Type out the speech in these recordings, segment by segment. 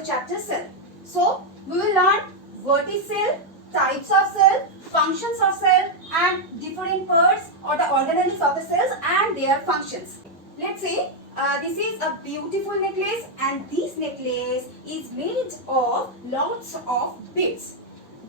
the chapter cell. So we will learn what is cell, types of cell, functions of cell, and different parts or the organelles of the cells and their functions. Let's say this is a beautiful necklace, and this necklace is made of lots of beads.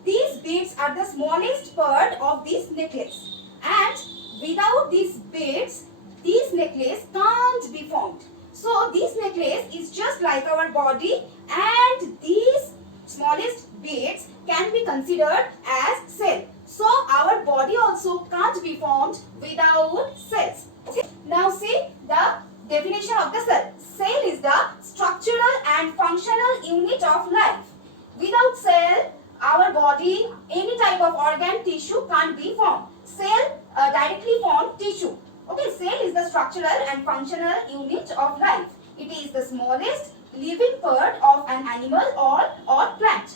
These beads are the smallest part of this necklace, and without these beads, this necklace can't be formed. So this necklace is just like our body, and these smallest beads can be considered as cell. So our body also can't be formed without cells. Okay. Now see the definition of the cell. Cell is the structural and functional unit of life. Without cell, our body, any type of organ, tissue can't be formed. Cell directly form tissue. Okay, cell is the structural and functional unit of life. It is the smallest living part of an animal or plant.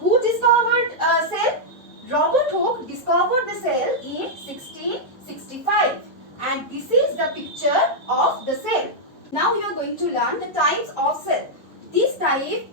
Who discovered cell? Robert Hooke discovered the cell in 1665, and this is the picture of the cell. Now we are going to learn the types of cell. This type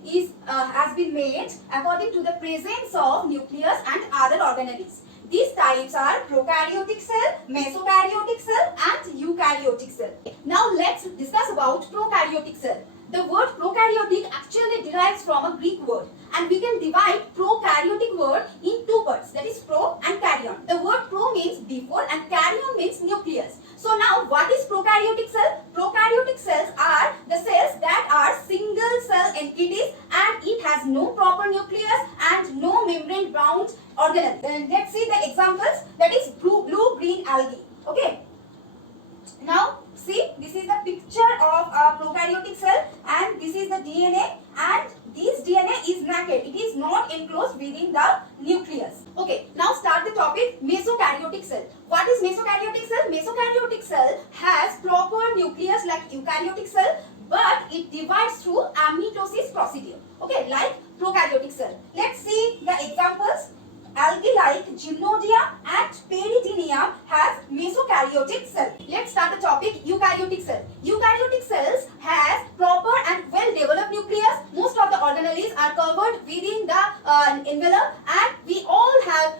has been made according to the presence of nucleus and other organelles. These types are prokaryotic cell, mesokaryotic cell, and eukaryotic cell. Now let's discuss about prokaryotic cell. The word prokaryotic actually derives from a Greek word, and we can divide prokaryotic word in two parts, that is pro and karyon. The word pro means before and karyon means nucleus. So now what is prokaryotic cell? Prokaryotic cells are the cells that are single cell entities, and it has no proper nucleus and no membrane bound organelle. Let's see the examples, that is blue-green algae. Okay. Now see, this is the picture of a prokaryotic cell, and this is the DNA, and this DNA is naked. It is not enclosed within the nucleus. Okay, now start the topic mesokaryotic cell. What is mesokaryotic cell? Mesokaryotic cell has proper nucleus like eukaryotic cell, but it divides through amitosis procedure. Okay, like prokaryotic cell. Let's see the examples. Algae like Gymnodia and Peridinium has mesokaryotic cell. Let's start the topic eukaryotic cell. Eukaryotic cells has proper and well developed nucleus. Most of the organelles are covered within the envelope, and we all have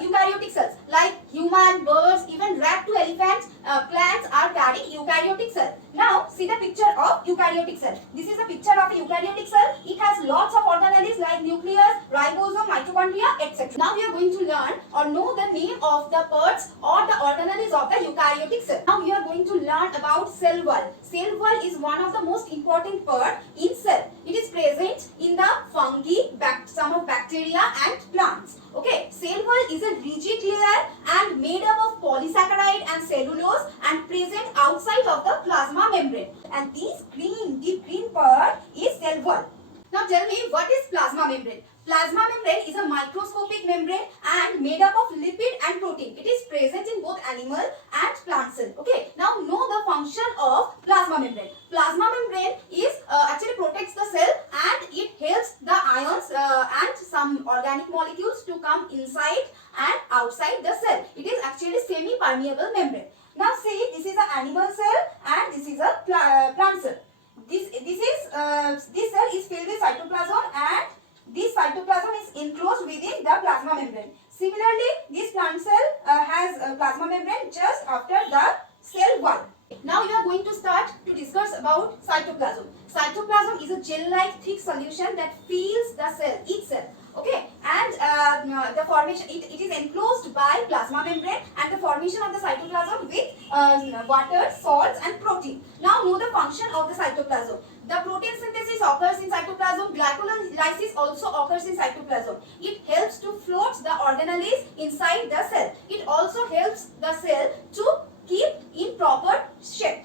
eukaryotic cells like human, birds, even rat to elephant, plants are carrying eukaryotic cell. Now see the picture of eukaryotic cell. This is a picture of a eukaryotic cell. It has lots of organelles like nucleus, ribosome, mitochondria, etc. Now we are going to learn or know the name of the parts or the organelles of the eukaryotic cell. Now we are going to learn about cell wall. Cell wall is one of the most important part in cell. It is present in the fungi, some of bacteria and plants. Okay, cell wall is a rigid layer and made up of polysaccharide and cellulose and present outside of the plasma membrane. And this deep green part is cell wall. Now tell me, what is plasma membrane? Plasma membrane is a microscopic membrane and made up of lipid and protein. It is present in both animal and plant cell. Okay. Now know the function of plasma membrane. Plasma membrane is actually protects the cell, and it helps the ions and some organic molecules to come inside and outside the cell. It is actually semi-permeable membrane. Now see, this is an animal cell and this is a plant cell. This cell is filled with cytoplasm, and this cytoplasm is enclosed within the plasma membrane. Similarly, this plant cell has a plasma membrane just after the cell wall. Now you are going to start to discuss about cytoplasm. Cytoplasm is a gel-like thick solution that fills the cell, each cell. Okay, and the formation, it is enclosed by plasma membrane, and the formation of the cytoplasm with water, salts and protein. Now know the function of the cytoplasm. The protein synthesis occurs in cytoplasm. Glycolysis also occurs in cytoplasm. It helps to float the organelles inside the cell. It also helps the cell to keep in proper shape.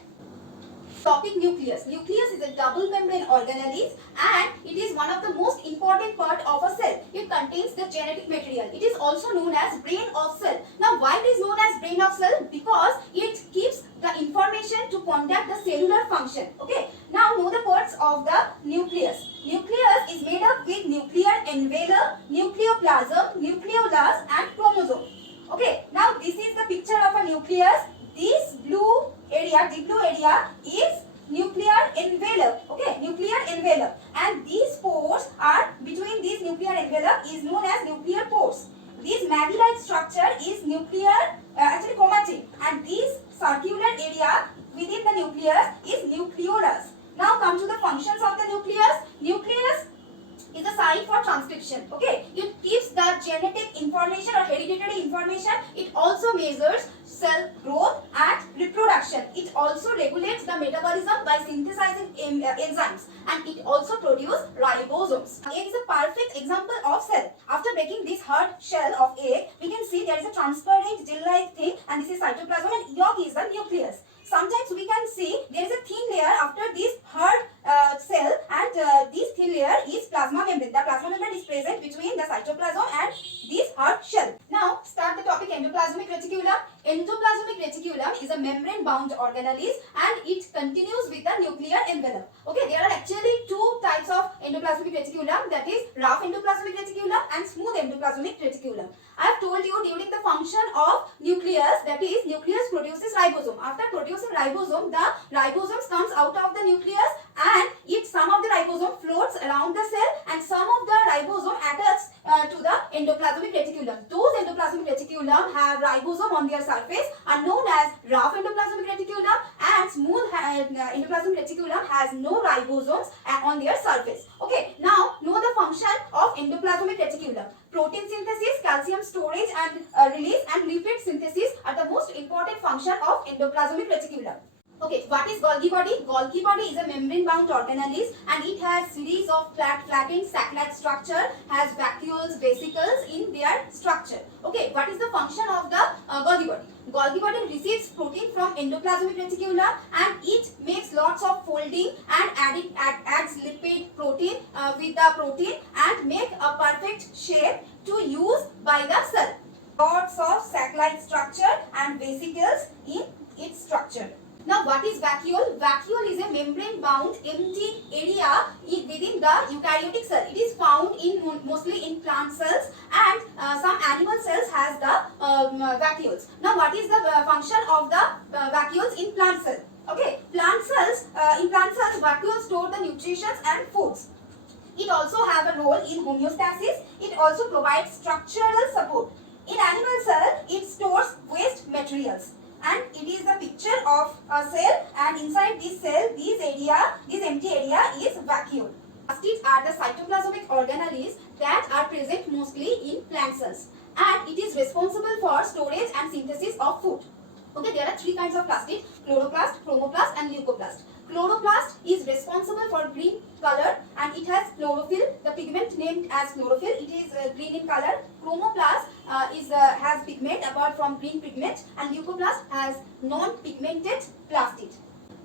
Topic nucleus. Nucleus is a double membrane organelle, and it is one of the most important part of a cell. It contains the genetic material. It is also known as brain of cell. Now why it is known as brain of cell? Because it keeps the information to conduct the cellular function. Okay. Now know the parts of the nucleus. Nucleus is made up with nuclear envelope, nucleoplasm, nucleolus and chromosome. Okay. Now this is the picture of a nucleus. This blue area, deep blue area is nuclear envelope. Okay, nuclear envelope, and these pores are between this nuclear envelope is known as nuclear pores. This Maggie-like structure is actually chromatin, and this circular area within the nucleus is nucleolus. Now come to the functions of the nucleus. Nucleus is a site for transcription. Okay, it keeps the genetic information or hereditary information. It also measures cell growth and reproduction. It also regulates the metabolism by synthesizing enzymes, and it also produces ribosomes. Egg is a perfect example of cell. After breaking this hard shell of egg, we can see there is a transparent gel-like thing, and this is cytoplasm, and yolk is the nucleus. Sometimes we can see there is a thin layer after this hard cell, and this thin layer is plasma membrane. The plasma membrane is present between the cytoplasm and this hard shell. Now start the topic endoplasmic reticulum. Endoplasmic reticulum is a membrane bound organelles, and it continues with the nuclear envelope. Okay, there are actually two types of endoplasmic reticulum, that is rough endoplasmic reticulum and smooth endoplasmic reticulum. I have told you during the function of nucleus, that is nucleus produces ribosome. After producing ribosome, the ribosomes comes out of the nucleus, and some of the ribosome floats around the cell, and some of the ribosome attaches to the endoplasmic reticulum. Those endoplasmic reticulum have ribosome on their surface are known as rough endoplasmic reticulum, and smooth endoplasmic reticulum has no ribosomes on their surface. Okay, now know the function of endoplasmic reticulum. Protein synthesis, calcium storage and release, and lipid synthesis are the most important function of endoplasmic reticulum. Okay, what is Golgi body? Golgi body is a membrane-bound organelles, and it has series of flattened sac-like structure, has vacuoles, vesicles in their structure. Okay, what is the function of the Golgi body? Golgi body receives protein from endoplasmic reticulum, and it makes lots of folding and adds lipid protein with the protein and make a perfect shape to use by the cell. Lots of sac-like structure and vesicles in its structure. Now what is vacuole? Vacuole is a membrane-bound empty area within the eukaryotic cell. It is found in mostly in plant cells, and some animal cells has the vacuoles. Now what is the function of the vacuoles in plant cell? Okay, in plant cells vacuoles store the nutrition and foods. It also have a role in homeostasis. It also provides structural support. In animal cell, it stores waste materials. And it is the picture of a cell, and inside this cell, this empty area is vacuole. Plastids are the cytoplasmic organelles that are present mostly in plant cells, and it is responsible for storage and synthesis of food. Okay, there are three kinds of plastid: chloroplast, chromoplast and leucoplast. Chloroplast is responsible for green color, and it has chlorophyll, the pigment named as chlorophyll. It is green in color. Chromoplast has pigment apart from green pigment, and leucoplast has non-pigmented plastid.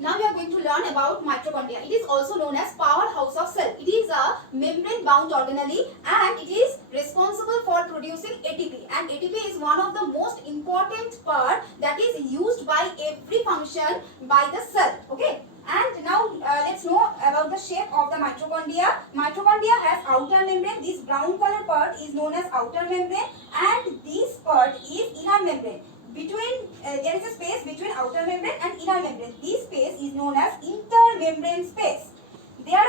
Now we are going to learn about mitochondria. It is also known as powerhouse of cell. It is a membrane-bound organelle, and it is responsible for producing ATP. And ATP is one of the most important part that is used by every function by the cell. Okay. And now let's know about the shape of the mitochondria. Mitochondria has outer membrane. This brown color part is known as outer membrane, and this part is inner membrane. There is a space between outer membrane and inner membrane. This space is known as intermembrane space. There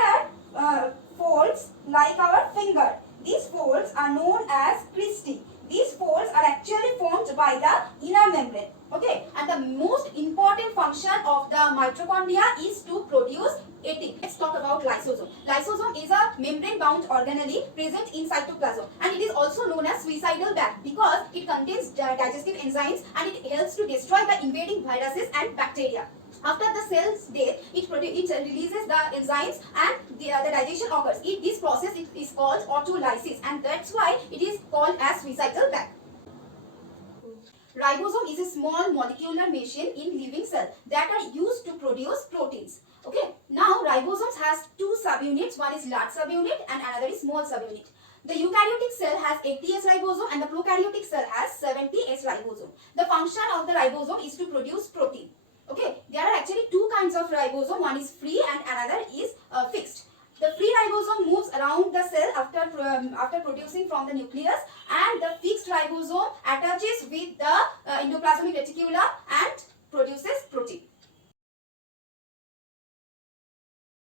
are folds like our finger. These folds are known as cristae. These folds are actually formed by the inner membrane. Okay, and the most important function of the mitochondria is to produce ATP. Let's talk about lysosome. Lysosome is a membrane-bound organelle present in cytoplasm, and it is also known as suicidal bag because it contains digestive enzymes, and it helps to destroy the invading viruses and bacteria. After the cell's death, it releases the enzymes, and the digestion occurs. This process is called autolysis, and that's why it is called as suicidal bag. Ribosome is a small molecular machine in living cell that are used to produce proteins. Okay. Now ribosomes has two subunits. One is large subunit and another is small subunit. The eukaryotic cell has 80S ribosome and the prokaryotic cell has 70S ribosome. The function of the ribosome is to produce protein. Okay. There are actually two kinds of ribosome. One is free and another is fixed. The free ribosome moves around the cell after producing from the nucleus, and the fixed ribosome attaches with the endoplasmic reticulum and produces protein.